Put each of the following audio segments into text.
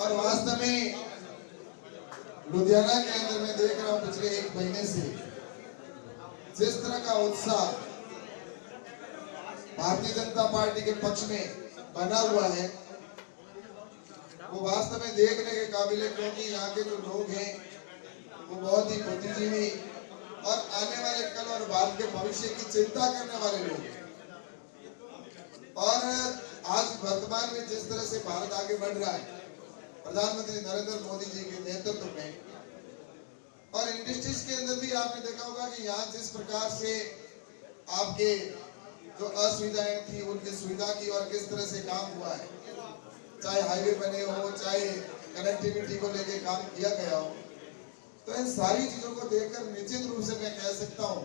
और वास्तव में लुधियाना के अंदर मैं देख रहा हूं पिछले एक महीने से जिस तरह का उत्साह भारतीय जनता पार्टी के पक्ष में बना हुआ है वो वास्तव में देखने के काबिल है, क्योंकि यहाँ के जो लोग हैं वो बहुत ही बुद्धिजीवी और आने वाले कल और भारत के भविष्य की चिंता करने वाले लोग हैं। और आज वर्तमान में जिस तरह से भारत आगे बढ़ रहा है प्रधानमंत्री नरेंद्र मोदी जी के नेतृत्व में, और इंडस्ट्रीज के अंदर भी आपने देखा होगा कि यहाँ जिस प्रकार से आपके जो असुविधाएं थी उनकी सुविधा की और किस तरह से काम हुआ है, चाहे हाईवे बने हो चाहे कनेक्टिविटी को लेके काम किया गया हो, तो इन सारी चीजों को देखकर निश्चित रूप से मैं कह सकता हूँ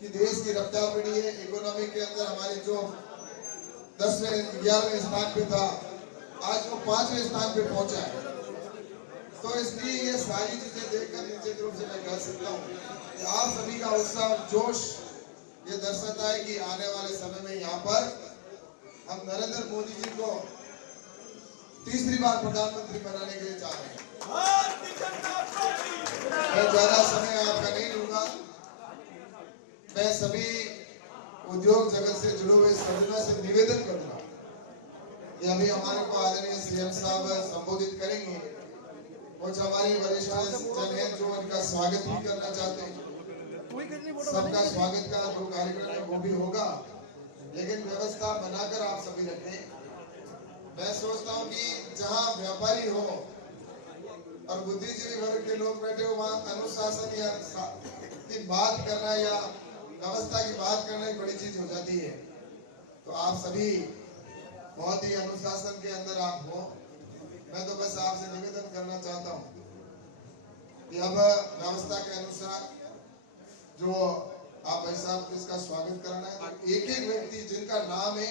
कि देश की रफ्तार बढ़ी है। इकोनॉमी के अंदर हमारे जो 10वें 11वें स्थान पे था आज वो 5वें स्थान पे पहुंचा है। तो इसलिए ये सारी चीजें देखकर निश्चित रूप से मैं कह सकता हूँ कि आप सभी का उत्साह और जोश ये दर्शाता है कि आने वाले समय में यहाँ पर हम नरेंद्र मोदी जी को तीसरी बार प्रधानमंत्री बनाने के लिए चाह रहे हैं। मैं ज्यादा समय आपका नहीं लूंगा। मैं सभी उद्योग जगत से जुड़े हुए सभी से निवेदन करूंगा कि अभी हमारे को आदरणीय सीएम साहब संबोधित करेंगे। कुछ हमारे वरिष्ठ जन हैं जो उनका स्वागत भी करना चाहते हैं। सबका स्वागत का जो कार्यक्रम है वो भी होगा, लेकिन व्यवस्था बनाकर आप सभी रखें। मैं सोचता हूँ कि जहाँ व्यापारी हो और बुद्धिजीवी वर्ग के लोग बैठे हो वहाँ अनुशासन या की बात करना या व्यवस्था की बात करना एक बड़ी चीज हो जाती है। तो आप सभी बहुत ही अनुशासन के अंदर आप हो। मैं तो बस आपसे निवेदन करना चाहता हूँ कि अब व्यवस्था के अनुसार जो आप भाई साहब इसका स्वागत करना है, तो एक एक व्यक्ति जिनका नाम है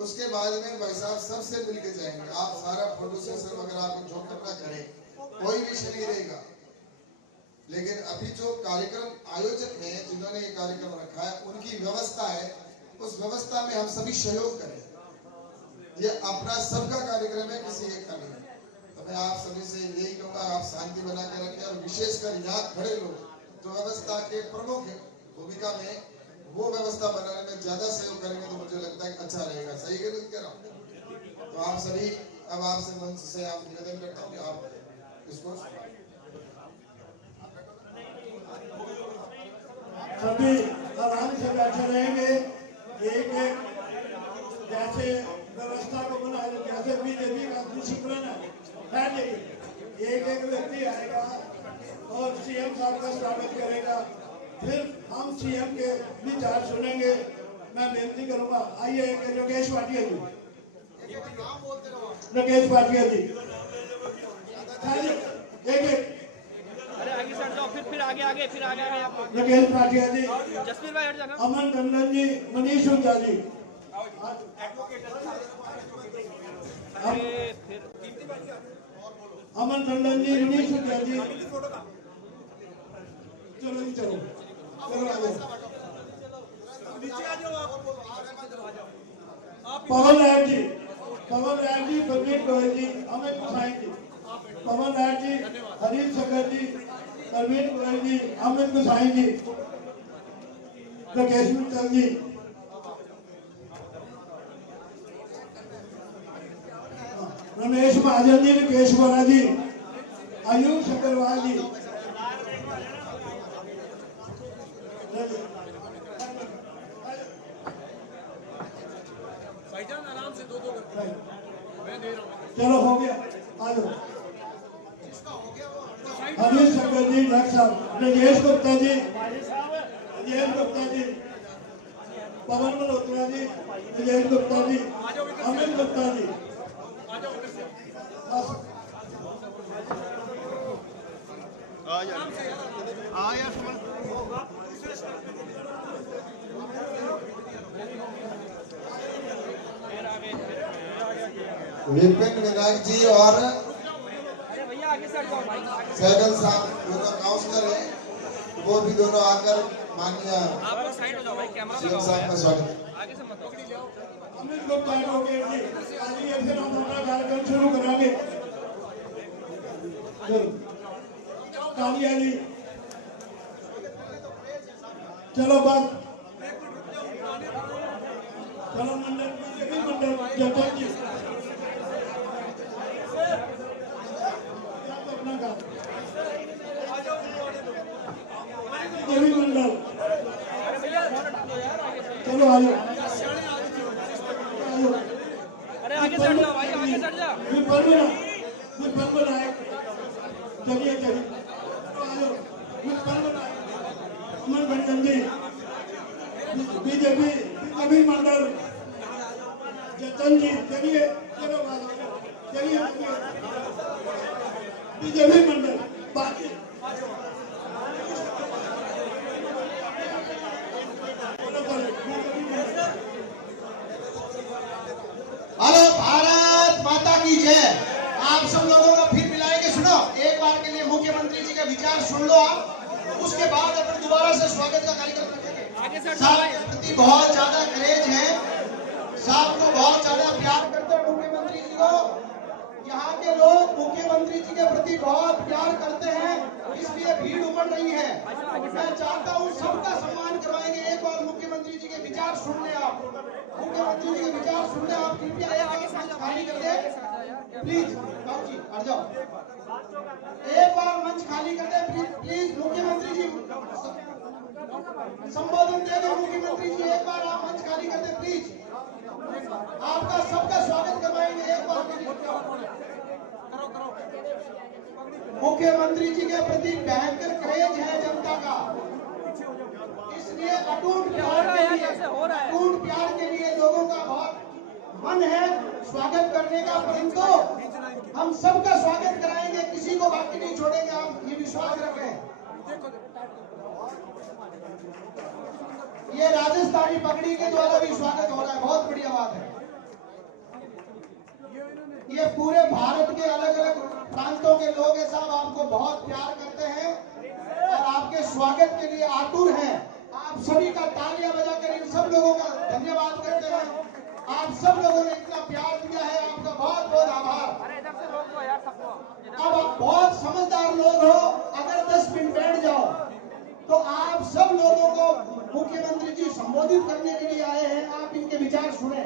उसके बाद में भाई साहब सबसे मिलके जाएंगे। आप सारा फोटो सेशन वगैरह आपको जो करना करें, कोई विषय नहीं रहेगा। लेकिन अभी जो कार्यक्रम आयोजक हैं जिन्होंने ये कार्यक्रम रखा है उनकी व्यवस्था है, उस व्यवस्था में हम सभी सहयोग करें। ये अपना सबका कार्यक्रम है, किसी एक का नहीं। तो मैं आप सभी से यही कहूँगा आप शांति बना के रखें और विशेषकर यहाँ खड़े लोग जो व्यवस्था के प्रमुख भूमिका में वो व्यवस्था बनाने में ज्यादा सहयोग करेंगे तो मुझे लगता है कि अच्छा रहेगा। सही कह रहा हूँ। तो आप सभी अब आपसे मंच से आप निवेदन करता हूँ कि आप इसको सभी आराम से बैठे रहेंगे। एक एक जैसे व्यवस्था को बनाए, जैसे बीजेपी का डिसिप्लिन है, एक एक व्यक्ति आएगा और सीएम साहब का स्वागत करेगा, फिर हम सीएम के विचार सुनेंगे। मैं बेनती करूंगा, आइए योगेश भाटिया जी, योगेश भाटिया जी, एक एक अरे आगे सर जाओ, फिर आगे आगे फिर आगे आगे आप लोग। योगेश भाटिया जी, जसवीर भाई हट जाना। अमन टंडन जी, मनीष हुड्डा जी, अमन टंडन जी, मनीष हुड्डा जी, चलो जी चलो चलो पवन नायक जी, परवीन गोयल जी, अमित गोसाई जी, पवन नायक जी, हरीश शंकर जी, परवीन गोयल जी, अमित गोसाई जी, राकेश मित्तल जी, रमेश महाजन जी, राकेश बोरा जी, आयुष शंकरवाल जी, भाईजान आराम से दो मैं दे रहा हूँ। चलो हो गया, आ जाओ। हरीश शंकर जी, डॉक्टर साहब, राजेश गुप्ता जी, पवन मल्होत्रा जी, राजेश गुप्ता जी, अमित गुप्ता जी, विपिन विनायक जी और अरे भैया आगे सर जाओ भाई। सैगल साहब दोनों काउंसलर हैं, वो भी दोनों आकर माननीय आप लोग साइड हो जाओ भाई, कैमरा सीएम लगाओ साहब का स्वागत। आगे से मत अमित गुप्ता जी, फिर हम अपना कार्यक्रम शुरू करेंगे। तालियां जी। चलो बस, चलो मंडल बीजेपी मंडल जटन जी अपना काम बीजेपी मंडल। चलो आ जाओ, अरे आगे सट जाओ भाई, आगे सट जाओ। विपल बनाए, चलिए चलिए आ जाओ। विपल बनाए अमन भंडन जी बीजेपी अभी मंडल जतन जी, चलिए चलो चलिए बीजेपी मंडल बाकी हेलो, भारत माता की जय। आप सब लोगों को फिर मिलाएंगे। सुनो, एक बार के लिए मुख्यमंत्री जी के विचार सुन लो आप, उसके बाद अपन दोबारा से स्वागत का कार्यक्रम रखेंगे। साहब के प्रति बहुत ज्यादा क्रेज है, साहब को बहुत ज्यादा प्यार करते हैं मुख्यमंत्री जी को। यहाँ के लोग मुख्यमंत्री जी के प्रति बहुत प्यार करते हैं, इसलिए भीड़ उमड़ रही है। मैं चाहता हूँ सबका सम्मान करवाएंगे। एक बार मुख्यमंत्री जी के विचार सुन ले आप, मुख्यमंत्री जी के विचार सुन ले आप। कृपया एक मंच खाली कर दे प्लीज। बाबू जी हट जाओ, एक बार मंच खाली कर दे प्लीज। मुख्यमंत्री जी संबोधन देंगे। मुख्यमंत्री जी एक बार आप मंच खाली कर दे प्लीज। आपका सबका स्वागत करवाएंगे एक बार के लिए। मुख्यमंत्री जी के प्रति भयंकर क्रेज है जनता का, इसलिए अटूट प्यार के लिए लोगों का बहुत मन है स्वागत करने का। परंतु हम सबका स्वागत कराएंगे, किसी को बाकी नहीं छोड़ेंगे, आप ये विश्वास रखें। ये राजस्थानी पगड़ी के द्वारा भी स्वागत हो रहा है, बहुत बढ़िया बात है। ये पूरे भारत के अलग अलग प्रांतों के लोग हैं साहब, आपको बहुत प्यार करते हैं और आपके स्वागत के लिए आतुर हैं। आप सभी का तालियां बजाकर इन सब लोगों का धन्यवाद करते हैं। आप सब लोगों ने इतना प्यार दिया है, आपका बहुत बहुत आभार। अब आप बहुत समझदार लोग हो, अगर 10 मिनट बैठ जाओ तो आप सब लोगों को मुख्यमंत्री जी संबोधित करने के लिए आए हैं, आप इनके विचार सुने।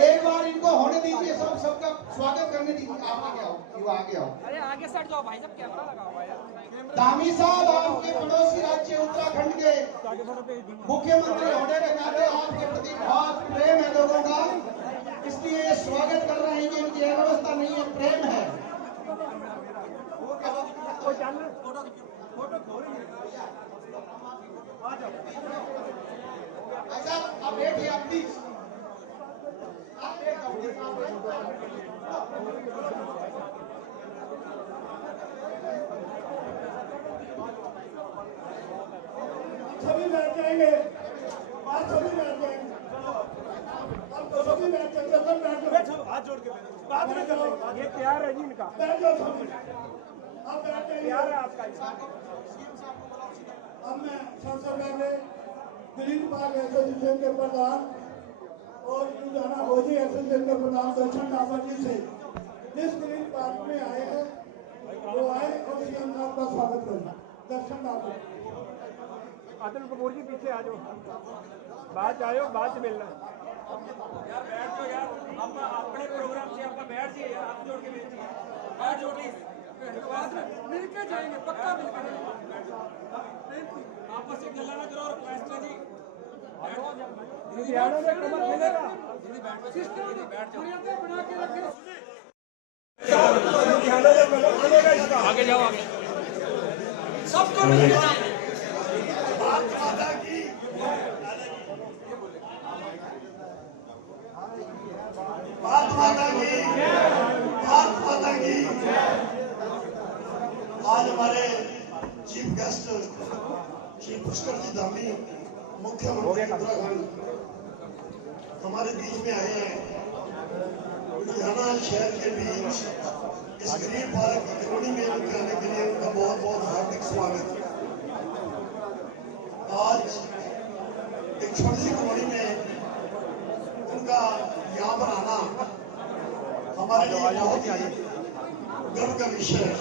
एक बार इनको होने दीजिए, सबका स्वागत करने दीजिए। आप आगे आओ, युवा आगे आओ। अरे आगे सट जाओ भाई, सब कैमरा लगा हुआ है यार। दामी साहब, आपके पड़ोसी राज्य उत्तराखंड के मुख्यमंत्री होने के नाते आपके प्रति बहुत प्रेम है लोगों का, इसलिए स्वागत कर रहे हैं। इनकी अव्यवस्था नहीं है, प्रेम है। ऐसा आप बैठिए, आप प्लीज सभी बैठ जाएंगे, आज सभी बैठ जाएंगे, अब सभी बैठ जाएंगे, सब बैठ जाओ, हाथ जोड़ के बात में करो। ये प्यार है जी इनका, बैठ जाओ सभी, अब बैठ जाइए। प्यार है आपका। अब मैं सबसे पहले ग्रीन पार्क एसोसिएशन के प्रधान और लुधियाना भोजी एसोसिएशन के प्रधान दर्शन डाबर जी से जिस ग्रीन पार्क में आए हैं वो आए और सीएम साहब का स्वागत करें। दर्शन डाबर अतुल कपूर जी पीछे आ जाओ, बाद आयो, बाद मिलना यार। बैठ जाओ यार, हम अपने प्रोग्राम से आपका बैठ जाइए यार, हाथ जोड़ के बैठिए, हाथ जोड़ लीजिए, मिलके जाएंगे, पक्का मिलके जाएंगे। आपस में गल्ला ना करो, रिक्वेस्ट है जी। लुधियाना में कमर मिलेगा, सिस्टम बैठ जाओ, बना के रखे। आगे जाओ, आगे सबको मिलके जाओ। भारत माता की, भारत माता की। आज हमारे चीफ गेस्ट श्री पुष्कर जी धामी मुख्यमंत्री उत्तराखंड हमारे बीच में आए हैं। लुधियाना शहर के बीच इस ग्रीन पार्क की कॉलोनी में उनके आने के लिए उनका बहुत बहुत हार्दिक स्वागत है। आज एक छोटी सी कॉलोनी में उनका यहाँ पर आना हमारे लिए बहुत ही गर्व का विषय है।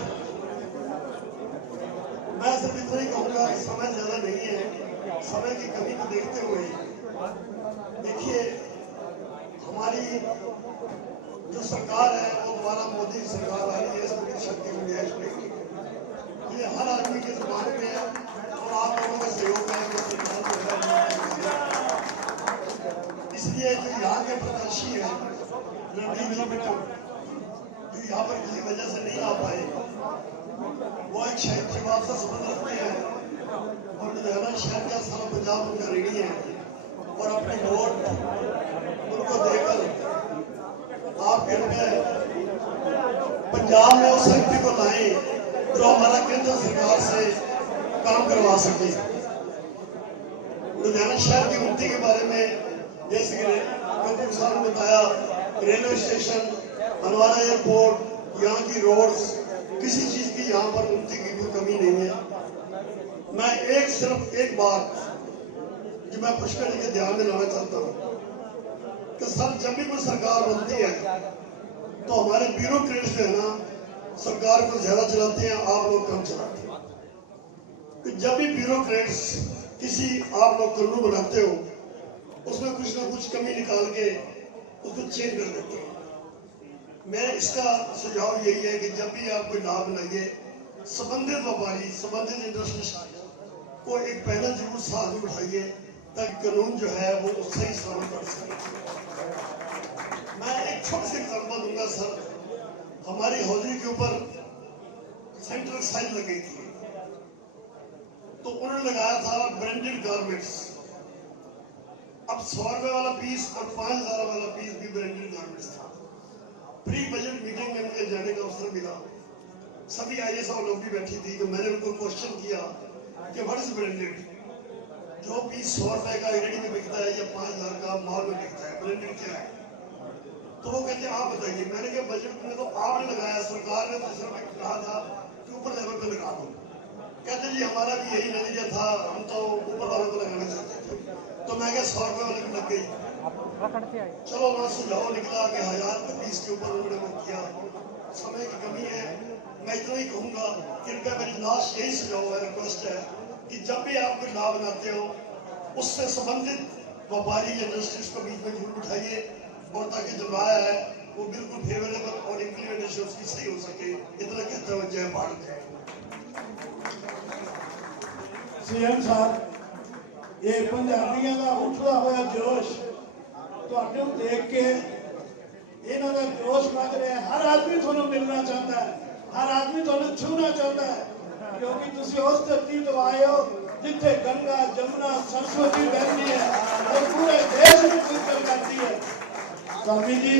मैं सिर्फ इतना ही कहूँगा, समय ज्यादा नहीं है, समय की कमी को देखते हुए देखिए हमारी जो सरकार है वो दोबारा मोदी सरकार आ रही है, इसमें शक्ति गुंजाइश नहीं। ये हर आदमी की जुबान में है और आप लोगों का सहयोग है कि सरकार जो है, इसलिए जो यहाँ के प्रत्याशी है रणदीप जी बिट्टू, जो यहाँ पर किसी वजह से नहीं आ पाए, वो एक शहीद परिवार से संबंध रखते हैं और लुधियाना शहर का सारा पंजाब उनका ऋणी है और अपने वोट उनको देकर आपके पंजाब में उस शक्ति को लाए जो हमारा केंद्र सरकार से काम करवा सके। लुधियाना शहर की उन्नति के बारे में जैसे कि साहब ने बताया, रेलवे स्टेशन, हनवारा एयरपोर्ट, यहाँ की रोड्स, किसी चीज की यहाँ पर उन्नति की कोई कमी नहीं है। मैं सिर्फ एक बात जो मैं पुष्कर जी के ध्यान में लाना चाहता हूँ कि सर जब भी कोई सरकार बनती है तो हमारे ब्यूरोक्रेट्स जो है ना सरकार को ज्यादा चलाते हैं, आप लोग कम चलाते हैं। तो जब भी ब्यूरोक्रेट्स किसी आप लोग कानून बनाते हो उसमें कुछ ना कुछ कमी निकाल के उसको चेंज कर देते हैं। मैं इसका सुझाव यही है कि जब भी आप कोई लाभ बनाइए, संबंधित व्यापारी, संबंधित इंडस्ट्री को एक पैनल जरूर साथ में उठाइए ताकि कानून जो है वो सही सलामत कर सके। मैं एक छोटी सी एग्जाम्पल दूंगा सर, हमारी हौजरी के ऊपर सेंट्रल साइड लगी थी तो उन्होंने लगाया था ब्रांडेड गारमेंट्स। अब 100 रुपए वाला पीस और 5000 वाला पीस भी ब्रांडेड गारमेंट्स था। प्री बजट मीटिंग में मुझे जाने का अवसर मिला, सभी आईएएस लोग भी बैठी थी, तो मैंने उनको क्वेश्चन किया कि व्हाट इज ब्रांडेड। जो पीस 100 रुपए का रेडी में बिकता है या 5000 का मॉल में बिकता है, ब्रांडेड क्या है? तो वो कहते आप बताइए। मैंने कहा बजट में तो आपने लगाया, सरकार ने तो सिर्फ कहा था कि ऊपर लेवल पे लगा दो। कहते जी हमारा भी यही नतीजा था, हम तो ऊपर वालों को लगाना चाहते थे। तो मैं क्या 100 रुपए वाले को लग गई। चलो वहां सुझाव निकला कि 1000 रुपए पीस के ऊपर उन्होंने वो किया। समय की कमी है, मैं इतना ही कहूंगा, कृपया मेरी लास्ट यही सुझाव है, रिक्वेस्ट है कि जब भी आप कोई लाभ बनाते हो उससे संबंधित व्यापारी इंडस्ट्रीज को बीच में जरूर बिठाइए और ताकि जो राय है वो बिल्कुल फेवरेबल और इम्प्लीमेंटेशन उसकी सही हो सके। इतना कहते हुए जय भारत। सीएम साहब, ये पंजाबियों का उठता हुआ जोश तो देख के इन्हों का जोश लग रहा है। हर आदमी थोड़ा मिलना चाहता है, हर आदमी थोड़ा छूना चाहता है, क्योंकि तुम उस धरती तो आए हो जिथे गंगा जमुना सरस्वती बहती है और पूरे देश में पवित्र करती है। स्वामी जी,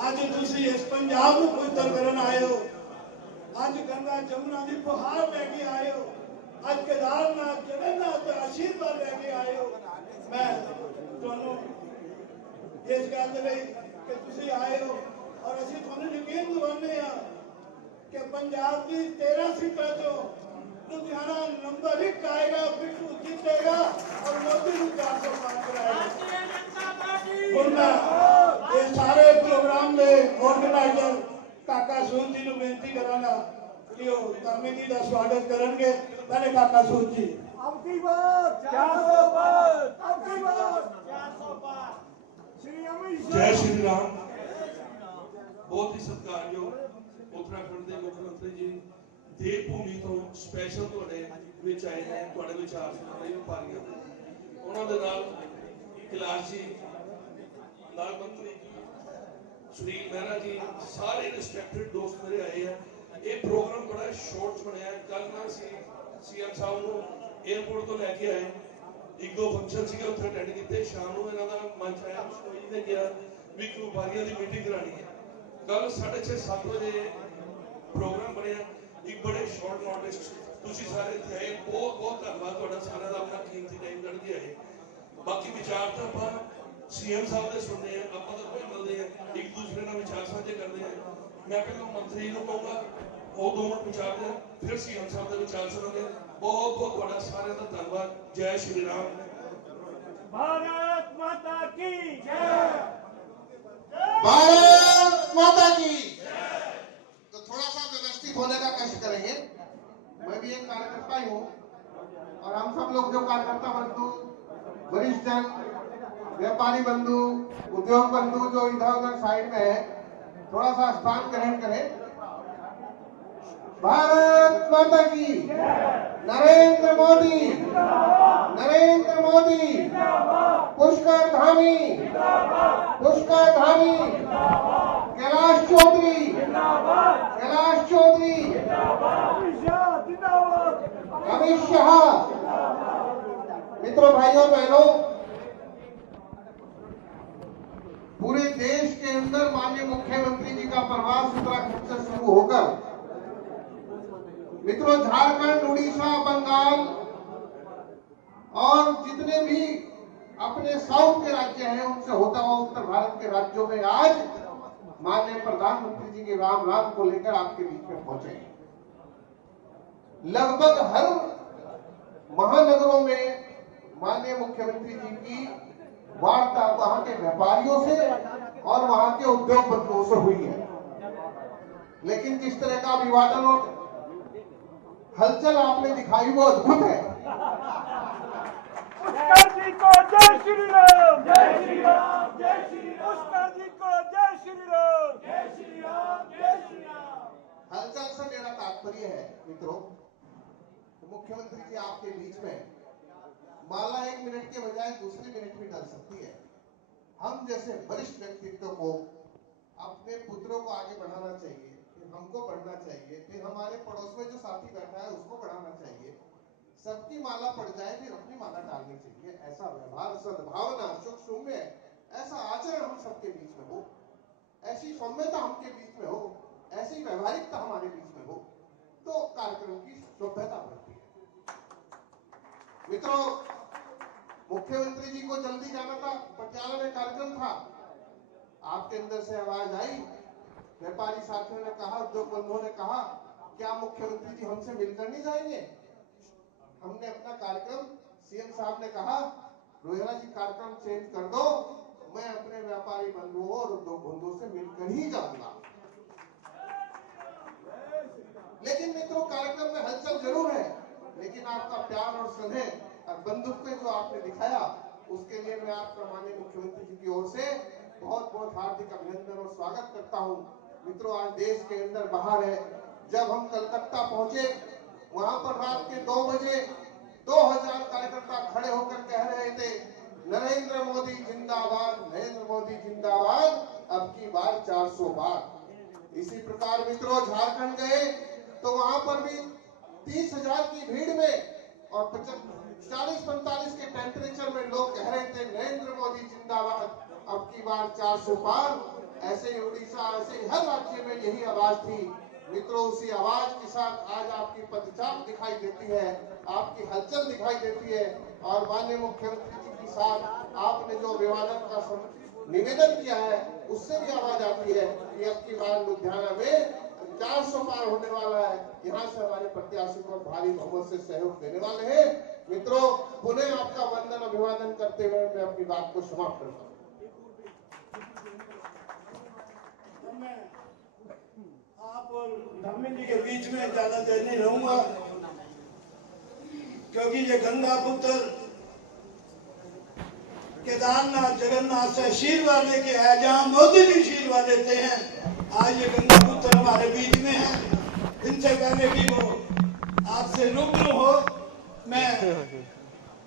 अज तुम इस पंजाब में पवित्र करने आए हो, अज गंगा जमुना की फुहार लेके आए हो, अज केदारनाथ जगन्नाथ का आशीर्वाद लेके आए हो। मैं दोनों इस गल कि तुम आए हो और असं थोड़ा यकीन दिवाने कि पंजाब की 13 सीटों चो लुधियाना नंबर 1 आएगा, बिट्टू जीतेगा और मोदी को 400 पार कराएगा। ये सारे प्रोग्राम के ऑर्गेनाइजर काका सूद जी को बेनती कराना कि वो कमेटी का स्वागत करेंगे। पहले काका सूद जी। अब की बार 400 पार, अब की बार 400 पार। श्री अमित जय श्री राम। बहुत ही सत्कारयोग उत्तराखंड के मुख्यमंत्री जी देवभूमि तो स्पेशल थोड़े विच आए हैं, थोड़े विचार सुनने व्यापारियों उन्होंने नाल कैलाश जी, लाल मंत्री सुनील मेहरा जी, सारे रिस्पेक्टेड दोस्त मेरे आए हैं। ये प्रोग्राम बड़ा शॉर्ट बनया। कल ना सीएम साहब को एयरपोर्ट तो लैके आए, एक दो फंक्शन से उत्थे अटेंड किए, शाम को इन्हों का मंच आया, ने कहा भी व्यापारियों की मीटिंग करानी है। कल 6:30-7 बजे प्रोग्राम बनया, एक बड़े शॉर्ट नोटिस तुसी सारे इत्थे आए, बहुत बहुत धन्यवाद तुहाडा सारा दा अपना कीमती टाइम कढ के आए। बाकी विचार तो आप सीएम साहब ने सुनने हैं, आप तो कोई मिलते हैं, एक दूसरे नाल विचार साझे करते हैं। मैं पहले मंत्री को कहूँगा वो 2 मिनट विचार दें, फिर सीएम साहब के विचार सुनेंगे। बहुत बहुत तुहाडा सारे दा धन्यवाद। जय श्री राम। भारत माता की जय। भारत माता की और हम सब लोग जो कार्यकर्ता बंधु, वरिष्ठ जन, व्यापारी बंधु, उद्योग बंधु जो इधर उधर साइड में है, थोड़ा सा स्थान ग्रहण करें। भारत माता की, नरेंद्र मोदी, नरेंद्र मोदी, पुष्कर धामी, पुष्कर धामी, कैलाश चौधरी, कैलाश चौधरी, अमित शाह। मित्रों, भाइयों बहनों, पूरे देश के अंदर माननीय मुख्यमंत्री जी का प्रवास उत्तराखंड से शुरू होकर मित्रों झारखंड, उड़ीसा, बंगाल और जितने भी अपने साउथ के राज्य हैं उनसे होता हुआ उत्तर भारत के राज्यों में आज माननीय प्रधानमंत्री जी के राम नाम को लेकर आपके बीच में पहुंचे। लगभग हर महानगरों में माननीय मुख्यमंत्री जी की वार्ता वहां के व्यापारियों से और वहां के उद्योगपतियों से हुई है। लेकिन जिस तरह का अभिवादन और हलचल आपने दिखाई वो अद्भुत है। पुष्कर जी को जय श्री राम, जय श्री राम, जय श्री राम। पुष्कर जी को जय श्री राम, जय श्री राम, जय श्री राम। हलचल से मेरा तात्पर्य है मित्रों, मुख्यमंत्री जी आपके बीच में माला एक मिनट के बजाय दूसरी मिनट भी डल सकती है। हम जैसे वरिष्ठ व्यक्तित्व को अपने पुत्रों को आगे बढ़ाना चाहिए, फिर हमको बढ़ना चाहिए, फिर हमारे पड़ोस में जो साथी बैठा है उसको बढ़ाना चाहिए। सबकी माला पड़ जाए फिर अपनी माला डालनी चाहिए। ऐसा व्यवहार, सद्भावना, सुख सौम्य, ऐसा आचरण हम सबके बीच में हो, ऐसी सौम्यता हमके बीच में हो, ऐसी व्यवहारिकता हमारे बीच में हो, तो कार्यक्रम की सभ्यता बढ़ती है। मित्रों, मुख्यमंत्री जी को जल्दी जाना था, पटियाला में कार्यक्रम था, आपके अंदर से आवाज आई, व्यापारी साथियों ने कहा, उद्योग बंधुओं ने कहा, क्या मुख्यमंत्री जी हमसे मिलकर नहीं जाएंगे? हमने अपना कार्यक्रम, सीएम साहब ने कहा, रोहिला जी कार्यक्रम चेंज कर दो, मैं अपने व्यापारी बंधुओं और उद्योग बंधुओं से मिलकर ही जाऊंगा। लेकिन मित्रों, कार्यक्रम में हलचल जरूर है, लेकिन आपका प्यार और स्नेह और बंधुत्व जो आपने दिखाया, उसके लिए मैं आपका माननीय मुख्यमंत्री जी की ओर से बहुत बहुत हार्दिक अभिनंदन और स्वागत करता हूं। मित्रों, आज देश के अंदर बाहर है, जब हम कलकत्ता पहुंचे, वहां पर रात के 2 बजे 2000 कार्यकर्ता खड़े होकर कह रहे थे, नरेंद्र मोदी जिंदाबाद, नरेंद्र मोदी जिंदाबाद, अब की बार 400 बार। इसी प्रकार मित्रों, झारखंड गए तो वहां पर भी 30,000 की भीड़ में और 40-45 के टेम्परेचर में लोग कह रहे थे, नरेंद्र मोदी जिंदाबाद, अब की बार 400 पार। ऐसे ही उड़ीसा, ऐसे ही हर राज्य में यही आवाज थी। मित्रों, उसी आवाज के साथ आज आपकी पदचाप दिखाई देती है, आपकी हलचल दिखाई देती है, और माननीय मुख्यमंत्री जी के साथ आपने जो अभिवादन का निवेदन किया है, उससे भी आवाज आती है कि अब की बार लुधियाना में 400 पार होने वाला है। यहाँ से हमारे प्रत्याशी को भारी बहुमत से सहयोग देने वाले हैं। मित्रों, पुनः आपका वंदन अभिवादन करते हुए मैं अपनी बात को समाप्त करता हूँ। आप और धामी जी के बीच में ज्यादा देर नहीं रहूंगा, क्योंकि ये गंगा पुत्र केदारनाथ जगन्नाथ से आशीर्वाद लेके आया, जहाँ मोदी जी आशीर्वाद देते हैं, आज ये गंगा पुत्र हमारे बीच में है। इनसे पहले भी वो आपसे रूबरू हो, मैं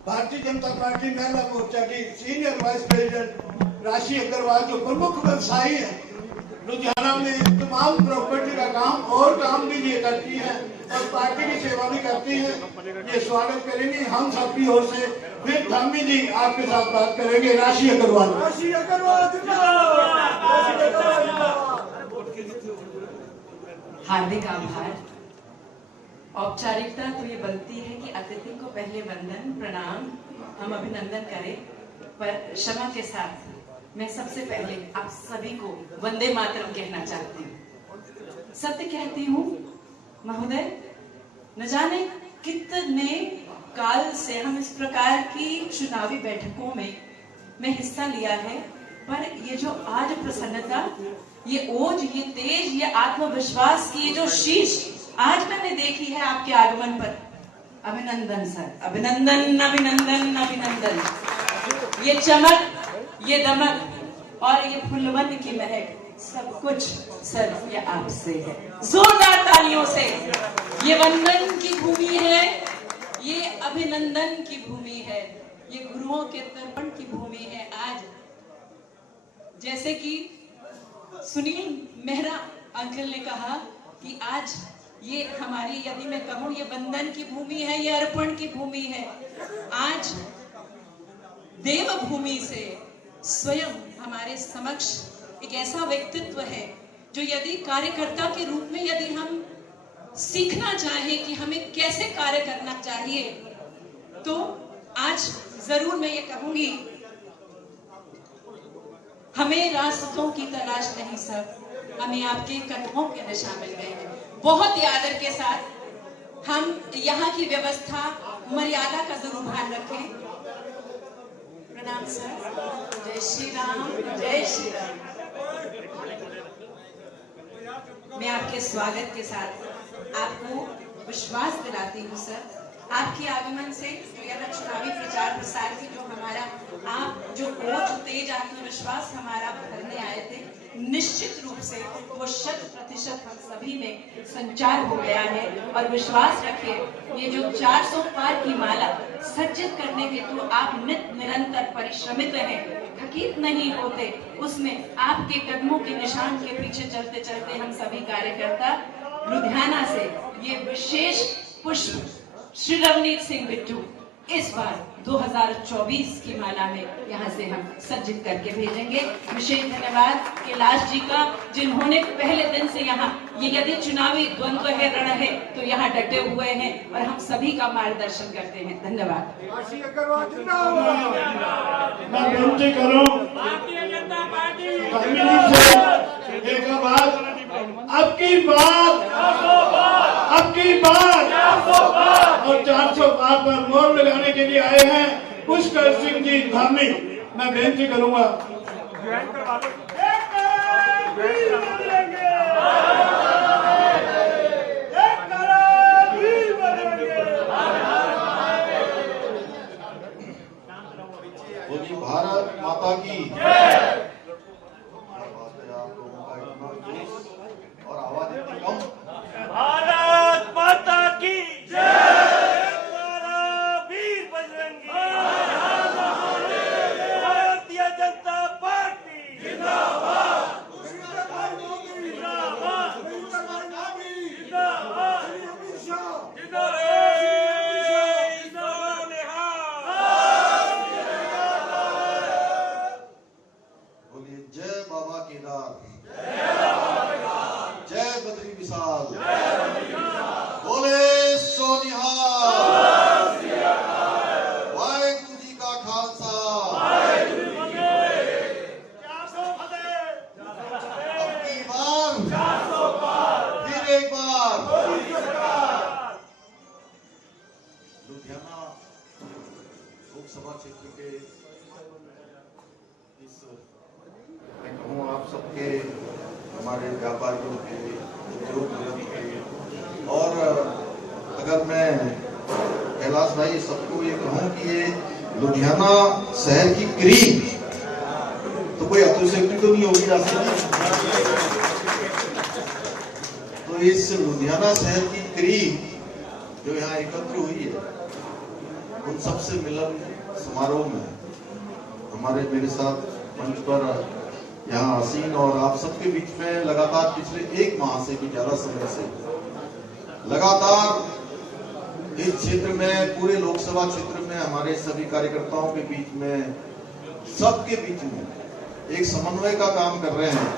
भारतीय जनता पार्टी महिला मोर्चा की सीनियर वाइस प्रेसिडेंट राशि अग्रवाल, जो प्रमुख व्यवसायी है लुधियाना में, तमाम प्रॉपर्टी का काम और काम भी ये करती है और पार्टी की सेवा भी करती है, ये स्वागत करेंगे हम सबकी ओर से। फिर धामी जी आपके साथ बात करेंगे। राशि अग्रवाल, राशि अग्रवाल हार्दिक आभार। औपचारिकता तो ये बनती है कि अतिथि को पहले वंदन प्रणाम हम अभिनंदन करें, पर क्षमा के साथ मैं सबसे पहले आप सभी को वंदे मातरम कहना चाहती हूँ। सत्य कहती हूँ महोदय, न जाने कितने काल से हम इस प्रकार की चुनावी बैठकों में हिस्सा लिया है, पर ये जो आज प्रसन्नता, ये ओज, ये तेज, ये आत्मविश्वास की ये जो शीश आज मैंने देखी है आपके आगमन पर, अभिनंदन सर, अभिनंदन अभिनंदन अभिनंदन। ये चमक, ये दमक और ये फुलवन की महक सब कुछ सर ये आपसे है। जोरदार तालियों से। ये वंदन की भूमि है, ये अभिनंदन की भूमि है, ये गुरुओं के तर्पण की भूमि है। आज जैसे कि सुनील मेहरा अंकल ने कहा कि आज ये हमारी, यदि मैं कहूँ, ये वंदन की भूमि है, ये अर्पण की भूमि है। आज देवभूमि से स्वयं हमारे समक्ष एक ऐसा व्यक्तित्व है जो यदि कार्यकर्ता के रूप में यदि हम सीखना चाहें कि हमें कैसे कार्य करना चाहिए, तो आज जरूर मैं ये कहूंगी, हमें रास्तों की तलाश नहीं सर, हमें आपके कदमों के दिशा मिल गए हैं। बहुत ही आदर के साथ हम यहाँ की व्यवस्था, मर्यादा का जरूर ध्यान रखें। प्रणाम सर। जय श्री राम, जय श्री राम। मैं आपके स्वागत के साथ आपको विश्वास दिलाती हूँ सर, आपके आगमन से जो यह चुनावी प्रचार प्रसार की जो हमारा आप जो तेज आत्मविश्वास हमारा भरने आए थे, निश्चित रूप से वो 100% हम सभी में संचार हो गया है। और विश्वास रखिए, ये जो 400 पार की माला सज्जित करने के तो आप निरंतर परिश्रमित हैं, थकित नहीं होते, उसमें आपके कदमों के निशान के पीछे चलते चलते हम सभी कार्यकर्ता लुधियाना से ये विशेष पुष्प श्री रवनीत सिंह बिट्टू इस बार 2024 की माला में यहाँ से हम सज्जित करके भेजेंगे। विशेष धन्यवाद कैलाश जी का, जिन्होंने पहले दिन से यहाँ ये यदि चुनावी द्वंद्व है, रण है, तो यहाँ डटे हुए हैं और हम सभी का मार्गदर्शन करते हैं। धन्यवाद। मैं विनती करूं भारतीय जनता पार्टी एक बात, अब की बात और 400 पार पर मोर लगाने के लिए आए हैं पुष्कर सिंह जी धामी। मैं बेनती करूंगा, ज्वाइन करवा लो। बोलिए भारत माता की। और आवाज इतनी कम। भारत माता की जय। वीर बजरंगी, भारतीय जनता पार्टी जिंदाबाद, बोलिए जय बाबा केदार, जय बद्री विशाल, बोले सोनिहाल, वाहेगुरु जी का खालसा, अब की बार फिर एक बार लुधियाना लोकसभा क्षेत्र के इस, मैं कहूँ आप सबके, हमारे व्यापारियों के, उद्योग जगत के, और अगर मैं कैलाश भाई सबको ये कहूँ कि ये लुधियाना शहर की क्रीम, तो कोई अतिशयोक्ति तो नहीं होगी रास्ते। तो इस लुधियाना शहर की क्रीम जो यहाँ एकत्र हुई है, उन सबसे मिलन समारोह में हमारे मेरे साथ मंच पर यहाँ आसीन और आप सबके बीच में लगातार पिछले 1 माह से भी ज्यादा समय से लगातार इस क्षेत्र में, पूरे लोकसभा क्षेत्र में हमारे सभी कार्यकर्ताओं के बीच में, सबके बीच में एक समन्वय का काम कर रहे हैं,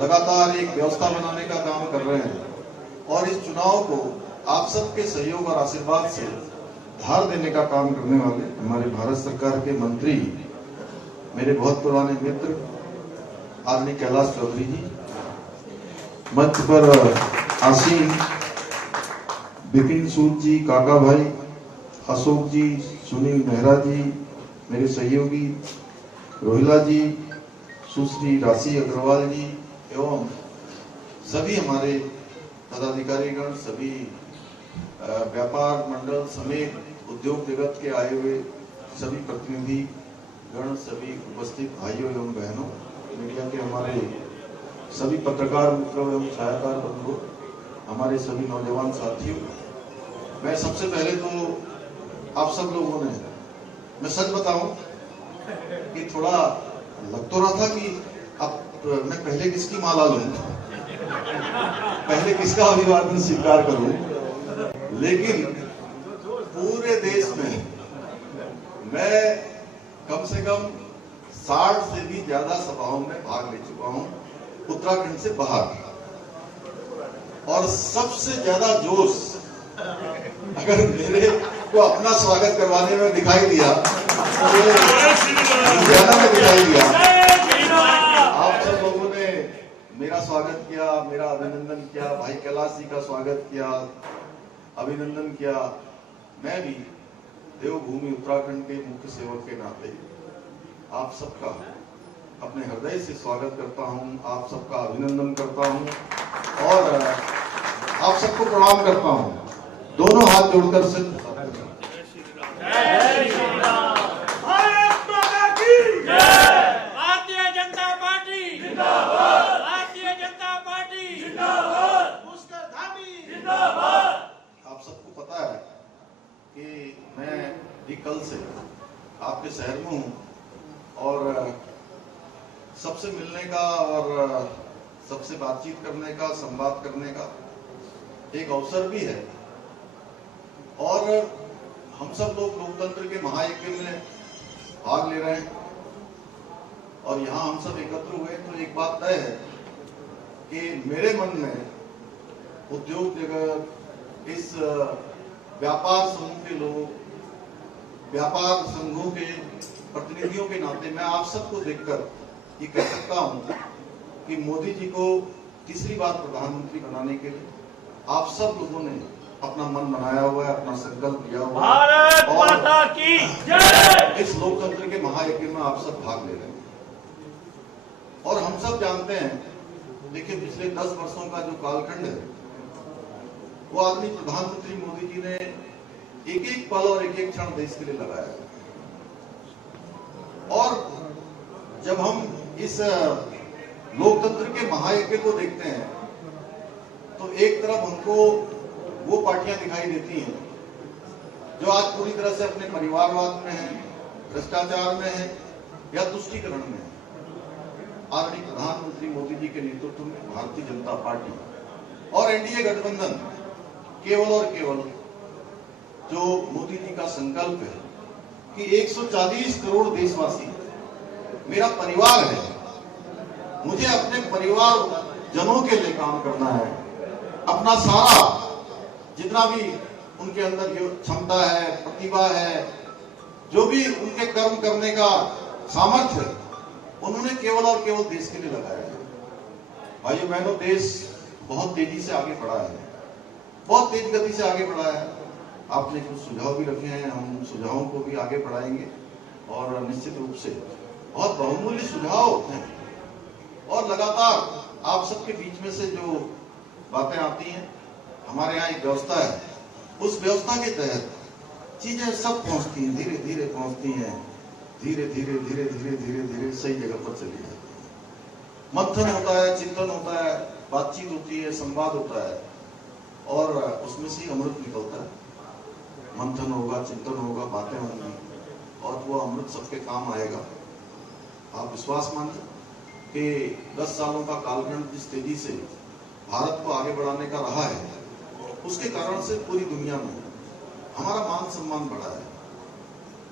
लगातार एक व्यवस्था बनाने का काम कर रहे हैं और इस चुनाव को आप सबके सहयोग और आशीर्वाद से धार देने का काम करने वाले हमारे भारत सरकार के मंत्री, मेरे बहुत पुराने मित्र आदरणीय कैलाश चौधरी जी, मंच पर आसीन विपिन सूद जी, काका भाई, अशोक जी, सुनील मेहरा जी, मेरे सहयोगी रोहिला जी, सुश्री राशि अग्रवाल जी एवं सभी हमारे पदाधिकारीगण, सभी व्यापार मंडल समेत उद्योग जगत के आए हुए सभी प्रतिनिधि गण, सभी उपस्थित भाइयों एवं बहनों, मीडिया के हमारे सभी पत्रकार मित्रों एवं छायाकार बंधुओं, हमारे सभी नौजवान साथियों, मैं सबसे पहले तो आप सब लोगों ने, मैं सच बताऊं कि थोड़ा लग तो रहा था कि अब मैं पहले किसकी माला लूं, पहले किसका अभिवादन स्वीकार करूं, लेकिन पूरे देश में मैं कम से कम 60 से भी ज्यादा सभाओं में भाग ले चुका हूं उत्तराखंड से बाहर, और सबसे ज्यादा जोश अगर मेरे को अपना स्वागत करवाने में दिखाई दिया तो लुधियाना में दिखाई दिया। आप सब लोगों ने मेरा स्वागत किया, मेरा अभिनंदन किया, भाई कैलाश जी का स्वागत किया, अभिनंदन किया। मैं भी देवभूमि उत्तराखंड के मुख्य सेवक के नाते आप सबका अपने हृदय से स्वागत करता हूं, आप सबका अभिनंदन करता हूं और आप सबको प्रणाम करता हूं, दोनों हाथ जोड़कर सिर्फ भारतीय जनता पार्टी जिंदाबाद, भारतीय जनता पार्टी जिंदाबाद, मुस्करधामी जिंदाबाद। आप सबको पता है कि मैं भी कल से आपके शहर में हूं और सबसे मिलने का और सबसे बातचीत करने का, संवाद करने का एक अवसर भी है। और हम सब लोग लोकतंत्र के महायज्ञ में भाग ले रहे हैं और यहाँ हम सब एकत्र हुए, तो एक बात तय है कि मेरे मन में उद्योग जगत, इस व्यापार समूह के लोग, व्यापार संघों के प्रतिनिधियों के नाते मैं आप सबको देखकर ये कह सकता हूं कि मोदी जी को तीसरी बार प्रधानमंत्री बनाने के लिए आप सब लोगों ने अपना मन बनाया हुआ है, अपना संकल्प लिया हुआ है। भारत माता की जय। इस लोकतंत्र के महायज्ञ में आप सब भाग ले रहे हैं और हम सब जानते हैं, देखिए पिछले 10 वर्षों का जो कालखंड है वो आदमी प्रधानमंत्री मोदी जी ने एक एक पल और एक एक क्षण देश के लिए लगाया है। और जब हम इस लोकतंत्र के महायज्ञ को देखते हैं तो एक तरफ हमको वो पार्टियां दिखाई देती हैं जो आज पूरी तरह से अपने परिवारवाद में है, भ्रष्टाचार में है या तुष्टीकरण में है। आदरणीय प्रधानमंत्री मोदी जी के नेतृत्व में भारतीय जनता पार्टी और एनडीए गठबंधन केवल और केवल जो मोदी जी का संकल्प है कि 140 करोड़ देशवासी मेरा परिवार है, मुझे अपने परिवार जनों के लिए काम करना है, अपना सारा जितना भी उनके अंदर जो क्षमता है, प्रतिभा है, जो भी उनके कर्म करने का सामर्थ्य है, उन्होंने केवल और केवल देश के लिए लगाया है। भाइयों बहनों, देश बहुत तेजी से आगे बढ़ा है, बहुत तेज गति से आगे बढ़ा है। आपने कुछ सुझाव भी रखे हैं, हम उन सुझावों को भी आगे बढ़ाएंगे और निश्चित रूप से बहुत बहुमूल्य सुझाव हैं और लगातार आप सबके बीच में से जो बातें आती हैं, हमारे यहाँ एक व्यवस्था है, उस व्यवस्था के तहत चीजें सब पहुंचती हैं, धीरे धीरे पहुंचती हैं, धीरे धीरे धीरे धीरे धीरे धीरे सही जगह पर चली जाती है। मंथन होता है, चिंतन होता है, बातचीत होती है, संवाद होता है और उसमें से अमृत निकलता है। मंथन होगा, चिंतन होगा, बातें होंगी और वो अमृत सबके काम आएगा। आप विश्वास मानिए कि 10 सालों का कालखंड जिस तेजी से भारत को आगे बढ़ाने का रहा है, उसके कारण से पूरी दुनिया में हमारा मान सम्मान बढ़ा है।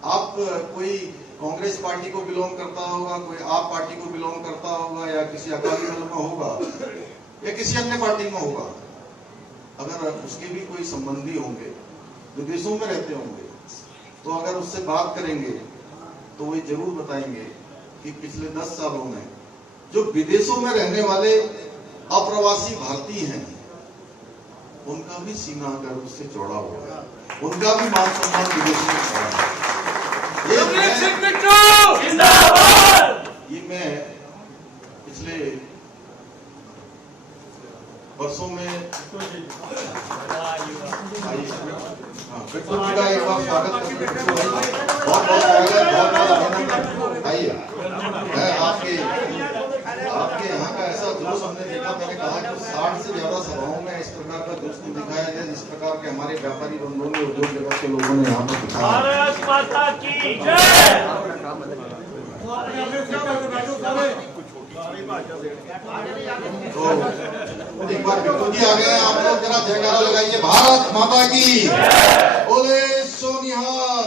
आप कोई कांग्रेस पार्टी को बिलोंग करता होगा, कोई आप पार्टी को बिलोंग करता होगा या किसी अकाली दल में होगा या किसी अन्य पार्टी में होगा, अगर उसके भी कोई संबंधी होंगे विदेशों में रहते होंगे, तो अगर उससे बात करेंगे तो वो जरूर बताएंगे कि पिछले 10 सालों में जो विदेशों में रहने वाले अप्रवासी भारतीय हैं, उनका भी सीना अगर उससे चौड़ा हुआ है, उनका भी मान सम्मान विदेशों में चौड़ा है। ये मैं पिछले वर्षों में बिट्टू जी का एक बार स्वागत करते हैं। बहुत बहुत स्वागत, आइए। मैं आपके यहाँ का ऐसा जुलूस हमने देखा, मैंने कहा कि 60 से ज्यादा सभाओं में इस प्रकार का जुलूस दिखाया जाए जिस प्रकार के हमारे व्यापारी बंधुओं ने, उद्योग जगत के लोगों ने यहाँ पर दिखाया। भारत माता की जय। तो एक बार बिट्टू जी आ गए, आप लोग जरा जयकारा लगाइए, भारत माता की बोले सोनिहाल।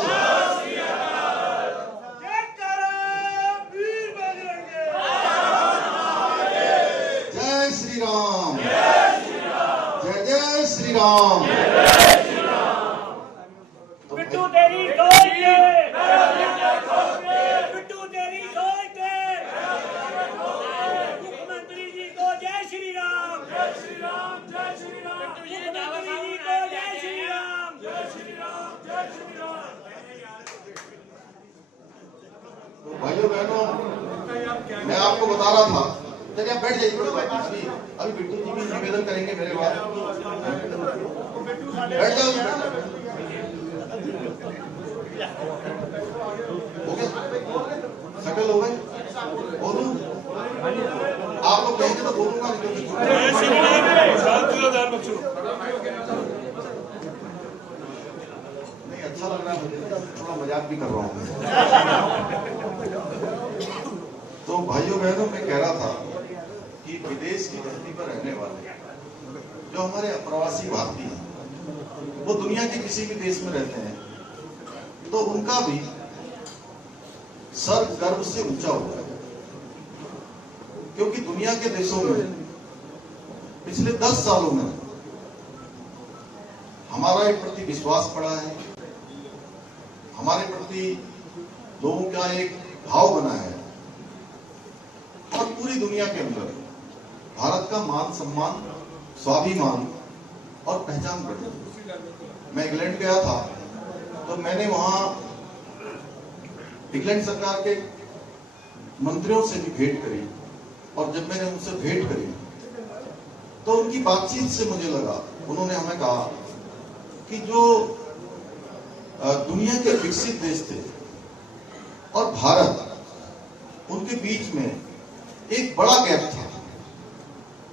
जय श्री राम, जय जय श्री राम। बिट्टू तेरी सोच के, बिट्टू तेरी सोच के, मुख्यमंत्री जी को जय श्री राम, जय श्री राम, जय श्री राम, मुख्यमंत्री जी को जय श्री राम, जय श्री राम, जय श्री राम। तो भाइयों बहनों, मैं आपको बता रहा था, चलिए आप बैठ जाइए, अभी बिट्टू जी भी निवेदन करेंगे मेरे बाद। बैठ जाओ, हो गया, सेटल हो गए, बोलूं? आप लोग कहेंगे तो बोलूंगा, नहीं अच्छा लग रहा है मुझे, थोड़ा मजाक भी कर रहा हूँ। तो भाइयों बहनों, मैं कह रहा था कि विदेश की धरती पर रहने वाले जो हमारे अप्रवासी भारतीय हैं, वो दुनिया के किसी भी देश में रहते हैं, तो उनका भी सर गर्व से ऊंचा हुआ है, क्योंकि दुनिया के देशों में पिछले 10 सालों में हमारा एक प्रति विश्वास बढ़ा है, हमारे प्रति लोगों का एक भाव बना है, और पूरी दुनिया के अंदर भारत का मान सम्मान, स्वाभिमान और पहचान बढ़ी। मैं इंग्लैंड गया था, तो मैंने वहां इंग्लैंड सरकार के मंत्रियों से भी भेंट करी, और जब मैंने उनसे भेंट करी तो उनकी बातचीत से मुझे लगा, उन्होंने हमें कहा कि जो दुनिया के विकसित देश थे और भारत, उनके बीच में एक बड़ा गैप था,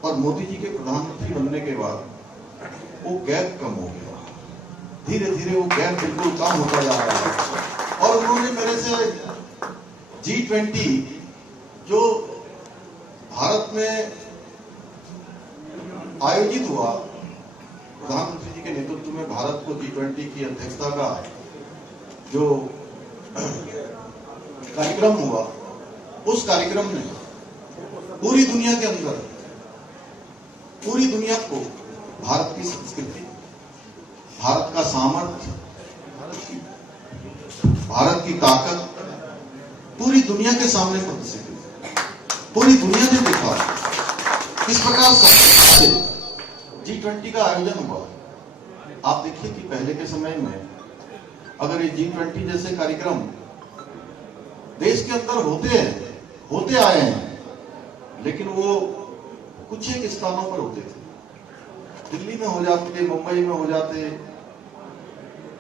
और मोदी जी के प्रधानमंत्री बनने के बाद वो गैप कम हो गया, धीरे धीरे वो गैप बिल्कुल कम होता जा रहा है। और उन्होंने मेरे से G20 जो भारत में आयोजित हुआ, प्रधानमंत्री जी के नेतृत्व में भारत को G20 की अध्यक्षता का जो कार्यक्रम हुआ, उस कार्यक्रम में पूरी दुनिया के अंदर, पूरी दुनिया को भारत की संस्कृति, भारत का सामर्थ्य, भारत की ताकत पूरी दुनिया के सामने प्रदर्शित हुई। पूरी दुनिया ने देखा किस प्रकार से G20 का आयोजन हुआ। आप देखिए कि पहले के समय में अगर ये G20 जैसे कार्यक्रम देश के अंदर होते आए हैं, लेकिन वो कुछ एक स्थानों पर होते थे। दिल्ली में हो जाते, मुंबई में हो जाते,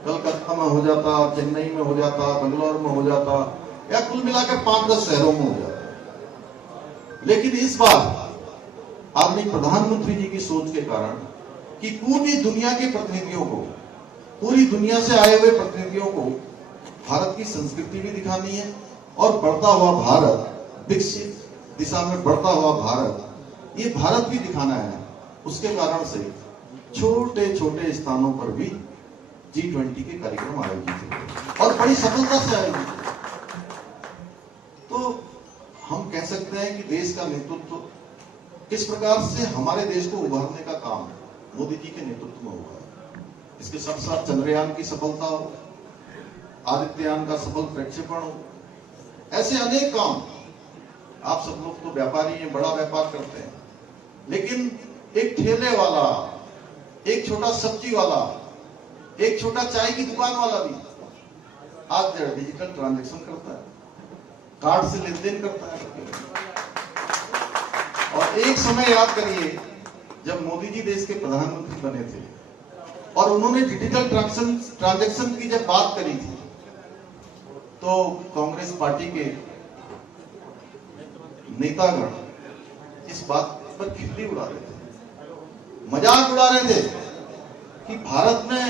कलकत्ता में हो जाता, चेन्नई में हो जाता, बेंगलोर में हो जाता, या कुल मिलाकर 5-10 शहरों में हो जाता। लेकिन इस बार आदरणीय प्रधानमंत्री जी की सोच के कारण कि पूरी दुनिया के प्रतिनिधियों को, पूरी दुनिया से आए हुए प्रतिनिधियों को भारत की संस्कृति भी दिखानी है, और बढ़ता हुआ भारत, विकसित दिशा में बढ़ता हुआ भारत, ये भारत भी दिखाना है। उसके कारण से छोटे छोटे स्थानों पर भी G20 के कार्यक्रम आयोजित हुए, और बड़ी सफलता से आयोजित हुए। तो हम कह सकते हैं कि देश का नेतृत्व किस प्रकार से हमारे देश को उभारने का काम मोदी जी के नेतृत्व में हुआ है। इसके साथ साथ चंद्रयान की सफलता हो, आदित्ययान का सफल प्रक्षेपण हो, ऐसे अनेक काम। आप सब लोग तो व्यापारी हैं, बड़ा व्यापार करते हैं, लेकिन एक ठेले वाला, एक छोटा सब्जी वाला, एक छोटा चाय की दुकान वाला भी आज डिजिटल ट्रांजैक्शन करता है, कार्ड से लेन देन करता है। और एक समय याद करिए जब मोदी जी देश के प्रधानमंत्री बने थे और उन्होंने डिजिटल ट्रांजैक्शन की जब बात करी थी, तो कांग्रेस पार्टी के नेतागण इस बात पर खिल्ली उड़ा रहे थे, मजाक उड़ा रहे थे कि भारत में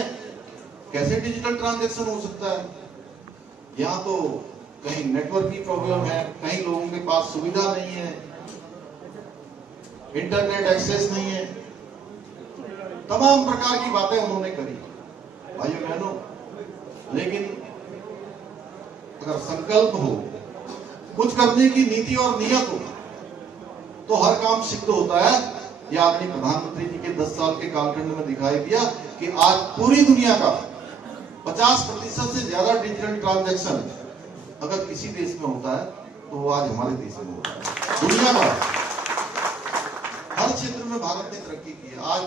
कैसे डिजिटल ट्रांजैक्शन हो सकता है। यहाँ तो कहीं नेटवर्क की प्रॉब्लम है, कहीं लोगों के पास सुविधा नहीं है, इंटरनेट एक्सेस नहीं है, तमाम प्रकार की बातें उन्होंने करी भाइयों बहनों। लेकिन अगर संकल्प हो, कुछ करने की नीति और नियत हो, तो हर काम सिद्ध होता है। यह आदरणीय प्रधानमंत्री जी के 10 साल के कालखंड में दिखाई दिया कि आज पूरी दुनिया का 50% से ज्यादा डिजिटल ट्रांजैक्शन अगर किसी देश में होता है तो वो आज हमारे देश में होता है। दुनिया का हर क्षेत्र में भारत ने तरक्की की है। आज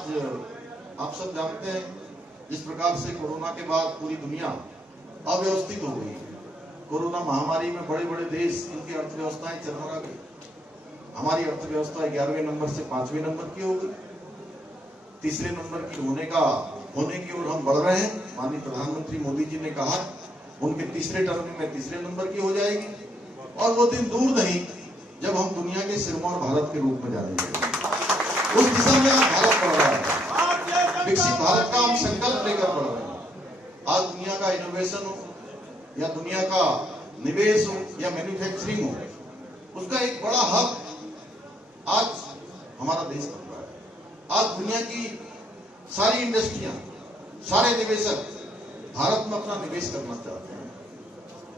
आप सब जानते हैं जिस प्रकार से कोरोना के बाद पूरी दुनिया अव्यवस्थित हो गई है। कोरोना महामारी में बड़े बड़े देश, इनकी अर्थव्यवस्थाएं चरमरा गई। हमारी अर्थव्यवस्था 11वें नंबर से 5वें नंबर की हो गई। तीसरे नंबर की होने की ओर हम बढ़ रहे हैं। माननीय प्रधानमंत्री मोदी जी ने कहा उनके तीसरे टर्म में तीसरे नंबर की हो जाएगी, और वो दिन दूर नहीं जब हम दुनिया के सिरमौर भारत के रूप में जानेंगे। उस दिशा में आज भारत बढ़ रहा है। विकसित भारत का हम संकल्प लेकर बढ़ रहे हैं। आज दुनिया का इनोवेशन हो या दुनिया का निवेश हो या मैन्युफैक्चरिंग हो, उसका एक बड़ा हब आज हमारा देश बन रहा है। आज दुनिया की सारी इंडस्ट्रियां, सारे निवेशक भारत में अपना निवेश करना चाहते हैं।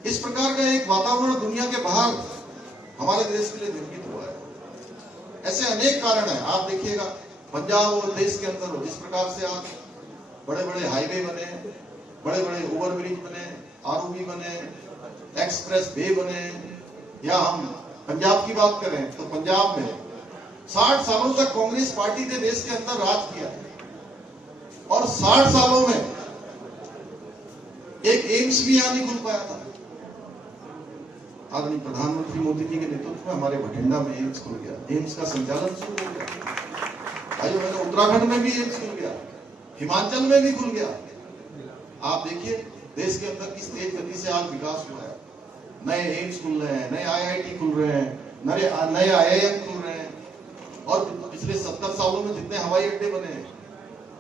इस प्रकार का एक वातावरण दुनिया के बाहर हमारे देश के लिए निर्मित हुआ है। ऐसे अनेक कारण हैं। आप देखिएगा पंजाब और देश के अंदर हो, जिस प्रकार से आज बड़े बड़े हाईवे बने, बड़े बड़े ओवरब्रिज बने, आरओबी बने, एक्सप्रेस वे बने, या हम पंजाब की बात करें तो पंजाब में 60 सालों तक कांग्रेस पार्टी ने देश के अंदर राज किया है, और 60 सालों में एक एम्स भी यहां नहीं खुल पाया था। आदरणीय प्रधानमंत्री मोदी जी के नेतृत्व में हमारे बठिंडा में एम्स खुल गया, एम्स का संचालन शुरू हो गया। भाइयों बहनों, उत्तराखंड में भी एम्स खुल गया, हिमाचल में भी खुल गया। आप देखिए देश के अंदर किस तेज गति से आज विकास हुआ है। नए एम्स खुल रहे हैं, नए आईआईटी खुल रहे हैं, नए आईआईएम खुल रहे हैं, और पिछले 70 सालों में जितने हवाई अड्डे बने हैं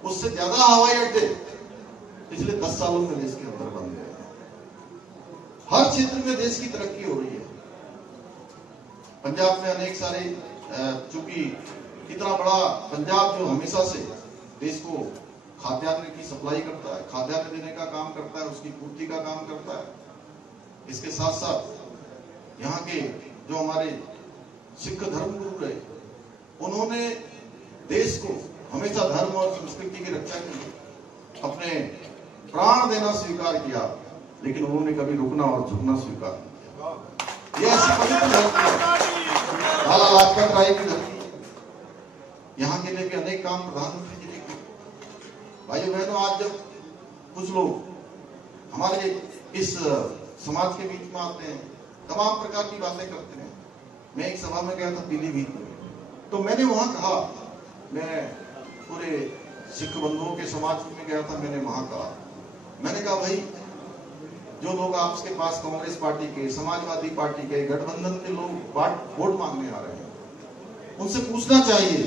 उससे ज्यादा हवाई अड्डे पिछले 10 सालों में देश के अंदर बन गए। हर क्षेत्र में देश की तरक्की हो रही है। पंजाब में अनेक सारे, चूंकि इतना बड़ा पंजाब जो हमेशा से देश को खाद्यान्न की सप्लाई करता है, खाद्यान्न देने का काम करता है, उसकी पूर्ति का काम करता है। इसके साथ साथ यहाँ के जो हमारे सिख धर्म गुरु रहे, उन्होंने देश को हमेशा धर्म और संस्कृति की रक्षा के लिए अपने प्राण देना स्वीकार किया, लेकिन उन्होंने कभी रुकना और झुकना स्वीकार नहीं किया। यह ऐसी पवित्र धरती है, लाला लाजपत राय की धरती। यहाँ के लिए भी अनेक काम प्रधानमंत्री जी ने किए। भाइयों बहनों, आज जब कुछ लोग हमारे इस समाज के बीच में आते हैं, तमाम प्रकार की बातें करते हैं। मैं एक सभा में गया था पीलीभीत में, तो मैंने वहां कहा, मैं पूरे सिख बंधुओं के समाज में गया था, मैंने कहा भाई, जो लोग आपके पास कांग्रेस पार्टी के, समाजवादी पार्टी के, गठबंधन के लोग वोट मांगने आ रहे हैं, उनसे पूछना चाहिए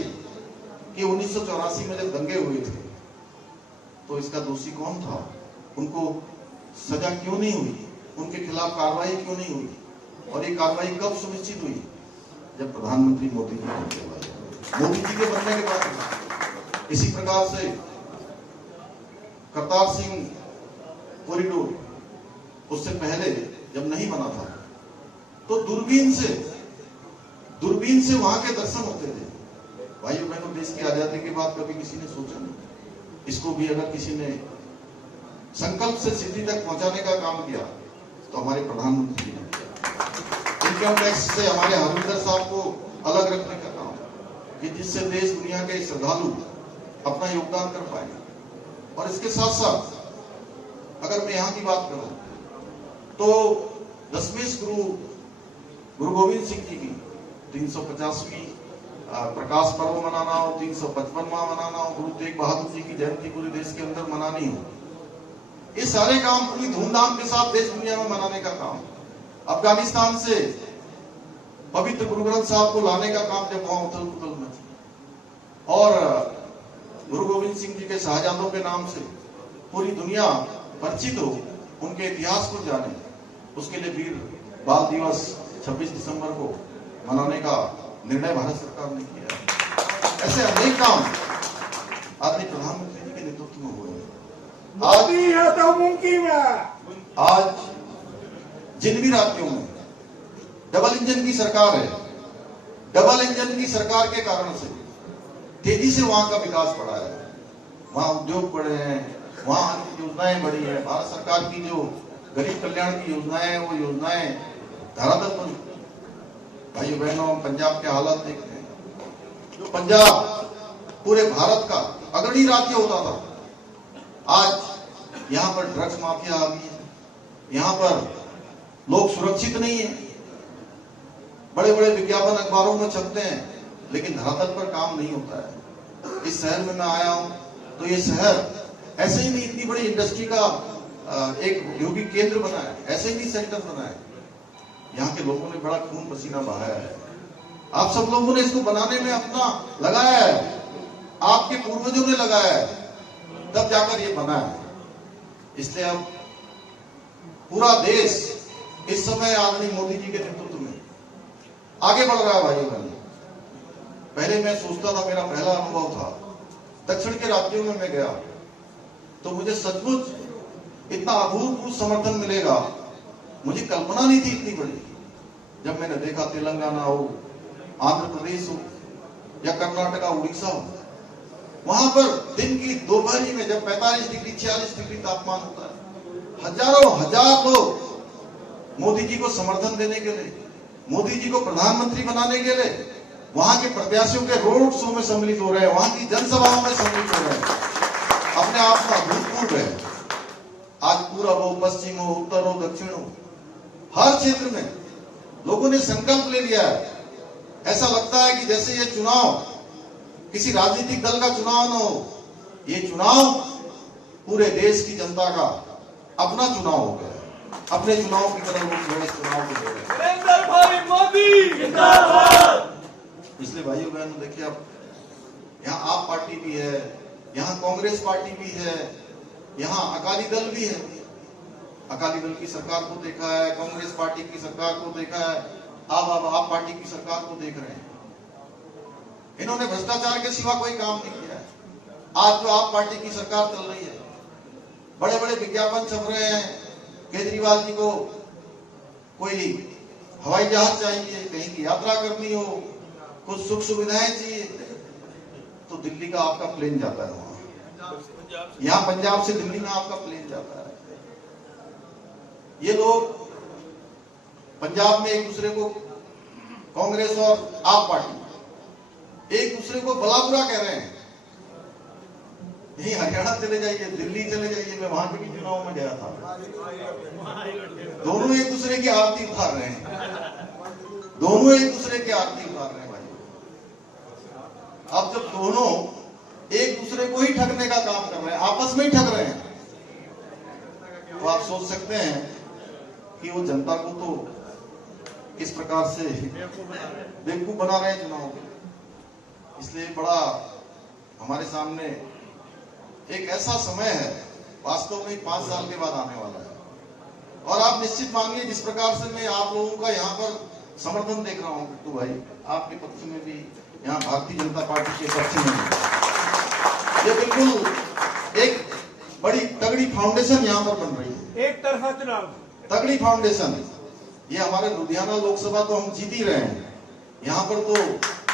कि 1984 में जब दंगे हुए थे तो इसका दोषी कौन था, उनको सजा क्यों नहीं हुई, उनके खिलाफ कार्रवाई क्यों नहीं हुई, और ये कार्रवाई कब सुनिश्चित हुई? जब प्रधानमंत्री मोदी जी के बनने के बाद। इसी प्रकार से करतार सिंह कॉरिडोर, उससे पहले जब नहीं बना था तो दूरबीन से वहां के दर्शन होते थे। भाइयों बहनों, देश की आजादी के बाद कभी किसी ने सोचा नहीं, इसको भी अगर किसी ने संकल्प से सिद्धि तक पहुंचाने का काम किया तो हमारे प्रधानमंत्री ने किया। इनकम टैक्स से हमारे हरमिंदर साहब को अलग रखने का काम, कि जिससे देश दुनिया के श्रद्धालु अपना योगदान कर पाए। और इसके साथ साथ अगर मैं यहाँ की बात करूं तो 10वें गुरु गोविंद सिंह जी की 350वीं प्रकाश पर्व मनाना हो, 355वां मनाना हो, गुरु तेग बहादुर जी की जयंती पूरे देश के अंदर मनानी हो, ये सारे काम पूरी धूमधाम के साथ देश दुनिया में मनाने का काम, अफगानिस्तान से पवित्र गुरु ग्रंथ साहब को लाने का काम जब वहां उथल पुथल मची और गुरु गोविंद सिंह जी के शाहजादों के नाम से पूरी दुनिया परिचित हो, उनके इतिहास को जाने, उसके लिए वीर बाल दिवस 26 दिसंबर को मनाने का निर्णय भारत सरकार ने किया। ऐसे अनेक काम आदरणीय प्रधानमंत्री जी के नेतृत्व में हुए हैं। आज जिन भी राज्यों में डबल इंजन की सरकार है, डबल इंजन की सरकार के कारण से तेजी से वहां का विकास बढ़ा है, वहां उद्योग बढ़े हैं, वहां योजनाएं बढ़ी है। भारत सरकार की जो गरीब कल्याण की योजनाएं हैं, वो योजनाएं धरातल पर भाइयों बहनों पंजाब के हालात देखते हैं। जो पंजाब पूरे भारत का अग्रणी राज्य होता था, आज यहाँ पर ड्रग्स माफिया आ गई है, यहाँ पर लोग सुरक्षित नहीं है, बड़े बड़े विज्ञापन अखबारों में छपते हैं लेकिन धरातल पर काम नहीं होता है। इस शहर में मैं आया हूं तो ये शहर ऐसे ही नहीं इतनी बड़ी इंडस्ट्री का एक औद्योगिक केंद्र बना है, ऐसे ही नहीं सेंटर बना है। यहाँ के लोगों ने बड़ा खून पसीना बहाया है, आप सब लोगों ने इसको बनाने में अपना लगाया है, आपके पूर्वजों ने लगाया है, तब जाकर ये बना है। इसलिए अब पूरा देश इस समय आदरणीय मोदी जी के नेतृत्व में आगे बढ़ रहा है। भाइयों बहनों, पहले मैं सोचता था, मेरा पहला अनुभव था दक्षिण के राज्यों में मैं गया तो मुझे सचमुच इतना अभूतपूर्व समर्थन मिलेगा, मुझे कल्पना नहीं थी इतनी बड़ी। जब मैंने देखा तेलंगाना हो, आंध्र प्रदेश हो या कर्नाटका, उड़ीसा हो, वहां पर दिन की दोपहरी में जब 45 डिग्री 46 डिग्री तापमान होता है, हजारों हजार लोग मोदी जी को समर्थन देने के लिए, मोदी जी को प्रधानमंत्री बनाने के लिए वहां के प्रत्याशियों के रोड शो में सम्मिलित हो रहे हैं, वहां की जनसभाओं में सम्मिलित हो रहे हैं। अपने आप में अभूतपूर्व है। आज पूरब हो, पश्चिम हो, उत्तर हो, दक्षिण हो, हर क्षेत्र में लोगों ने संकल्प ले लिया है। ऐसा लगता है कि जैसे ये चुनाव किसी राजनीतिक दल का चुनाव न हो, ये चुनाव पूरे देश की जनता का अपना चुनाव हो गया है। अपने चुनाव की तरह लोग इस चुनाव को दे रहे हैं। मोदी जिंदाबाद। इसलिए भाइयों बहनों देखिए, अब यहाँ आप पार्टी भी है, यहाँ कांग्रेस पार्टी भी है, यहाँ अकाली दल भी है। अकाली दल की सरकार को देखा है, कांग्रेस पार्टी की सरकार को देखा है, अब आप पार्टी की सरकार को देख रहे हैं। इन्होंने भ्रष्टाचार के सिवा कोई काम नहीं किया है। आज जो आप पार्टी की सरकार चल रही है, बड़े बड़े विज्ञापन छप रहे हैं, केजरीवाल जी को कोई हवाई जहाज चाहिए, कहीं की यात्रा करनी हो, कुछ सुख सुविधाएं चाहिए तो दिल्ली का आपका प्लेन जाता है वहां, यहाँ पंजाब से दिल्ली में आपका प्लेन जाता है। ये लोग पंजाब में एक दूसरे को, कांग्रेस और आप पार्टी एक दूसरे को भला बुरा कह रहे हैं। यही हरियाणा चले जाइए, दिल्ली चले जाइए, मैं वहां के भी चुनाव में गया था, दोनों एक दूसरे की आरती उतार रहे हैं, दोनों एक दूसरे की आरती उतार रहे हैं। भाई अब जब दोनों एक दूसरे को ही ठगने का काम कर रहे हैं, आपस में ही ठग रहे हैं, तो आप सोच सकते हैं कि वो जनता को तो किस प्रकार से बेवकूफ बना रहे हैं चुनाव के। इसलिए बड़ा हमारे सामने एक ऐसा समय है, वास्तव में 5 साल के बाद आने वाला है, और आप निश्चित मानिए जिस प्रकार से मैं आप लोगों का यहाँ पर समर्थन देख रहा हूँ, बिट्टू भाई आपके पक्ष में भी, यहाँ भारतीय जनता पार्टी के पक्ष में भी, ये बिल्कुल एक बड़ी तगड़ी फाउंडेशन यहाँ पर बन रही है। एक तरफा चुनाव, तगड़ी फाउंडेशन। ये हमारे लुधियाना लोकसभा तो हम जीत ही रहे हैं, यहाँ पर तो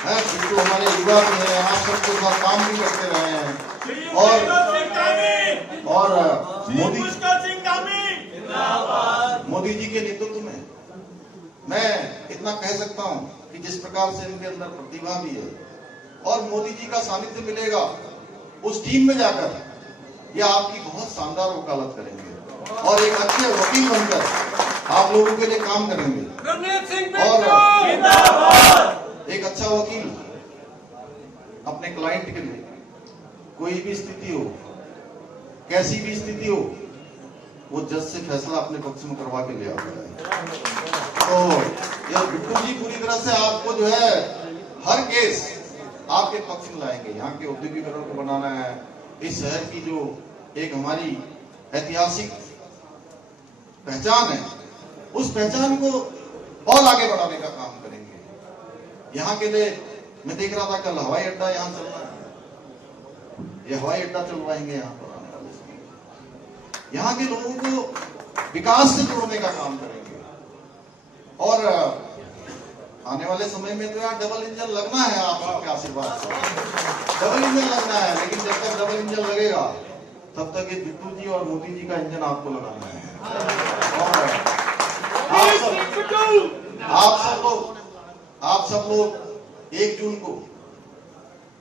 है बिल्कुल हमारे युवा भी है, आप सबके साथ काम भी करते रहे हैं, और मोदी जी के नेतृत्व में मैं इतना कह सकता हूं कि जिस प्रकार से इनके अंदर प्रतिभा भी है और मोदी जी का सानिध्य मिलेगा उस टीम में जाकर, ये आपकी बहुत शानदार वकालत करेंगे और एक अच्छे वकील बनकर आप लोगों के लिए काम करेंगे। और एक अच्छा वकील अपने क्लाइंट के लिए कोई भी स्थिति हो, कैसी भी स्थिति हो, वो जज से फैसला अपने पक्ष में करवा के ले आता है। तो यह बिट्टू जी पूरी तरह से आपको जो है हर केस आपके पक्ष में लाएंगे। यहाँ के औद्योगिकरण को बनाना है, इस शहर की जो एक हमारी ऐतिहासिक पहचान है, उस पहचान को और आगे बढ़ाने का काम करेंगे। यहाँ के लिए मैं देख रहा था कल हवाई अड्डा यहाँ चल रहा है, ये हवाई अड्डा चलवाएंगे यहाँ पर आने वाले समय में। यहाँ के लोगों को विकास से जोड़ने का काम करेंगे और आने वाले समय में तो यहाँ डबल इंजन लगना है, आप सबके आशीर्वाद से डबल इंजन लगना है। लेकिन जब तक डबल इंजन लगेगा तब तक ये बिट्टू जी और मोदी जी का इंजन आपको लगाना है। और आप सब लोग 1 जून को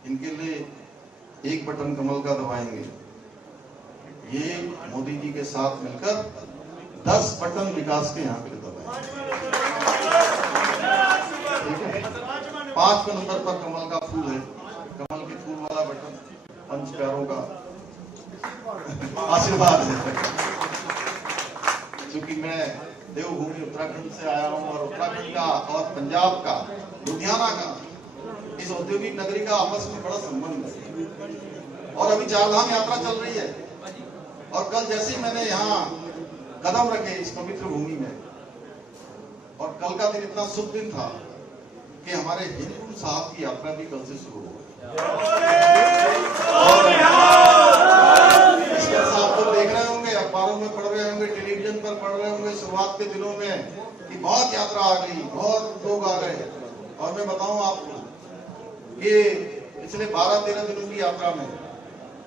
इनके लिए एक बटन कमल का दबाएंगे। ये मोदी जी के साथ मिलकर 10 बटन विकास के यहाँ पे दबाएंगे। ठीक है, 5 नंबर पर कमल का फूल है, कमल के फूल वाला बटन, पंच प्यारों का आशीर्वाद है। क्योंकि मैं देवभूमि उत्तराखंड से आया हूं और उत्तराखंड का और पंजाब का, लुधियाना का, इस औद्योगिक नगरी का आपस में बड़ा संबंध है। और अभी 4 धाम यात्रा चल रही है और कल जैसे ही मैंने यहाँ कदम रखे इस पवित्र भूमि में, और कल का दिन इतना शुभ दिन था कि हमारे हेमकुंड साहब की यात्रा भी कल से शुरू हो गई। आप तो देख रहे होंगे, अखबारों में पढ़ रहे होंगे, टेलीविजन पर पढ़ रहे होंगे शुरुआत के दिनों में कि बहुत यात्रा आ गई, बहुत लोग आ गए। और मैं बताऊं आपको कि पिछले 12-13 दिनों की यात्रा में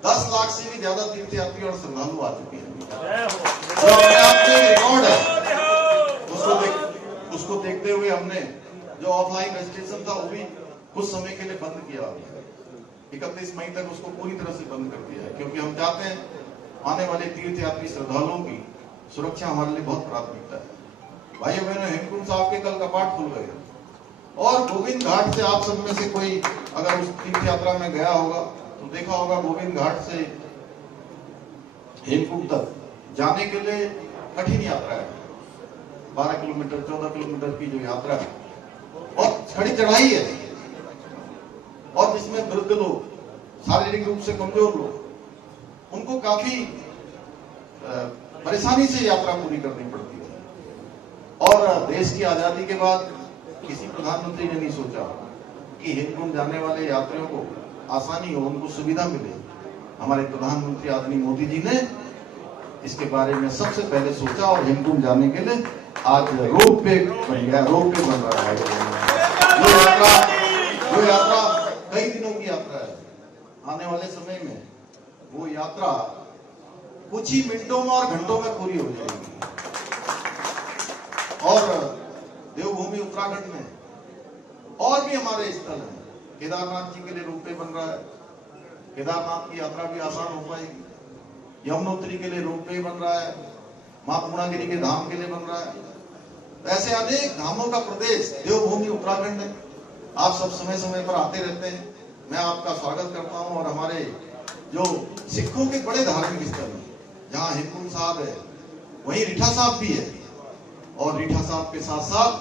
10 लाख से भी ज्यादा तीर्थयात्री और श्रद्धालु आ चुके हैं। तो अपने आप में रिकॉर्ड है। उसको देखते हुए हमने जो ऑफलाइन रजिस्ट्रेशन था वो भी कुछ समय के लिए बंद किया। 31 मई तक उसको पूरी तरह से बंद कर दिया है, क्योंकि हम चाहते हैं आने वाले तीर्थयात्री श्रद्धालुओं की सुरक्षा हमारे लिए बहुत प्राथमिकता है। भाइयों बहनों, हेमकुंड साहब के कल कपाट खुल गए और गोविंद घाट से आप सब में से कोई अगर उस तीर्थ यात्रा में गया होगा तो देखा होगा, गोविंद घाट से हेमकुंड तक जाने के लिए कठिन यात्रा है। 12 किलोमीटर 14 किलोमीटर की जो यात्रा है और खड़ी चढ़ाई है, और जिसमें वृद्ध लोग, शारीरिक रूप से कमजोर लोग, उनको काफी परेशानी से यात्रा पूरी करनी पड़ती है। और देश की आजादी के बाद किसी प्रधानमंत्री ने नहीं सोचा कि हेमकुंड जाने वाले यात्रियों को आसानी हो, उनको सुविधा मिले। हमारे प्रधानमंत्री आदरणीय मोदी जी ने इसके बारे में सबसे पहले सोचा और हेमकुंड जाने के लिए आज रोप वे बन गया, रोप वे बन रहा है। जो यात्रा कई दिनों की यात्रा है, आने वाले समय में वो यात्रा कुछ ही मिनटों में और घंटों में पूरी हो जाएगी। और देवभूमि उत्तराखंड में और भी हमारे स्थल हैं। केदारनाथ जी के लिए रोपवे बन रहा है, केदारनाथ की यात्रा भी आसान हो पाएगी। यमुनोत्री के लिए रोपवे बन रहा है, मां पूर्णागिरी के धाम के लिए बन रहा है। ऐसे अनेक धामों का प्रदेश देवभूमि उत्तराखंड है। आप सब समय समय पर आते रहते हैं, मैं आपका स्वागत करता हूं। और हमारे जो सिखों के बड़े धार्मिक स्थल हैं, जहाँ हेमकुंड साहब है, वहीं रीठा साहब भी है, और रीठा साहब के साथ साथ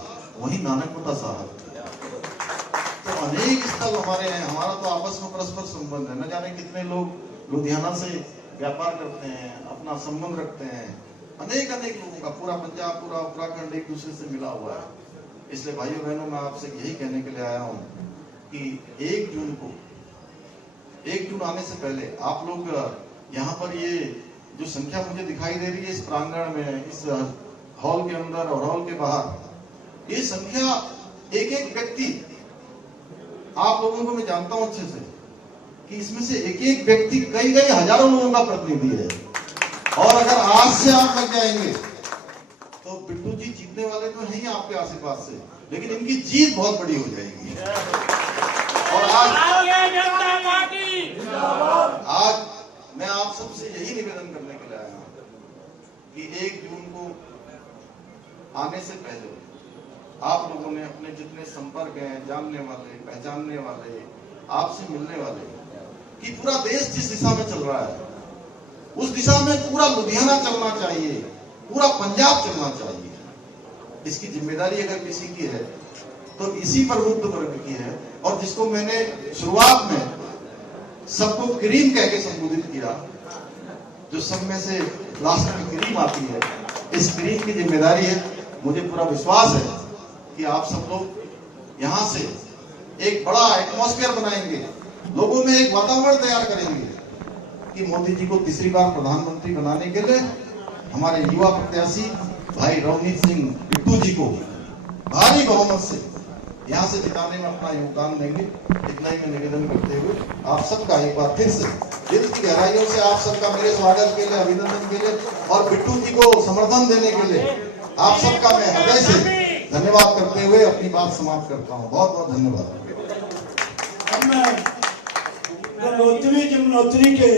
वहीं नानकमता साहब। तो अनेक स्थल हमारे हैं। हमारा तो आपस में परस्पर संबंध है। न जाने कितने लोग लुधियाना से व्यापार करते हैं, अपना संबंध रखते हैं। अनेक लोगों का पूरा पंजाब, पूरा उत्तराखंड एक दूसरे से मिला हुआ है। इसलिए भाइयों बहनों, मैं आपसे यही कहने के लिए आया हूँ कि 1 जून आने से पहले आप लोग यहाँ पर ये जो संख्या मुझे दिखाई दे रही है इस प्रांगण में, इस हॉल के अंदर और हॉल के बाहर, ये संख्या एक व्यक्ति, आप लोगों को मैं जानता हूं अच्छे से कि इसमें से एक व्यक्ति कई हजारों लोगों का प्रतिनिधि है। और अगर आज से आप लग जाएंगे तो बिट्टू जी जीतने वाले तो हैं ही आपके आशीर्वाद से, लेकिन इनकी जीत बहुत बड़ी हो जाएगी। और आज मैं आप सबसे यही निवेदन करने के लिए आया हूं कि 1 जून को आने से पहले आप लोगों ने अपने जितने संपर्क हैं, जानने वाले, पहचानने वाले, आपसे मिलने वाले हैं कि पूरा देश जिस दिशा में चल रहा है उस दिशा में पूरा लुधियाना चलना चाहिए, पूरा पंजाब चलना चाहिए। इसकी जिम्मेदारी अगर किसी की है तो इसी प्रबुद्ध वर्ग की है। और जिसको मैंने शुरुआत में सबको क्रीम कह के संबोधित किया, जो सब में से लास्ट में क्रीम आती है, इस क्रीम की जिम्मेदारी है। मुझे पूरा विश्वास है कि आप सब लोग यहाँ से एक बड़ा एटमॉस्फेयर बनाएंगे, लोगों में एक वातावरण तैयार करेंगे कि मोदी जी को तीसरी बार प्रधानमंत्री बनाने के लिए हमारे युवा प्रत्याशी भाई रवनीत सिंह बिट्टू जी को भारी बहुमत से यहाँ से जिताने में अपना योगदान देंगे। इतना ही मैं निवेदन करते हुए आप सबका एक बार फिर से दिल की गहराइयों से आप सबका मेरे स्वागत के लिए, अभिनंदन के लिए और बिट्टू जी को समर्थन देने के लिए आप सबका मैं हृदय से धन्यवाद करते हुए अपनी बात समाप्त करता हूँ। बहुत बहुत धन्यवाद। अब मैं गंगोत्री जमुनोत्री के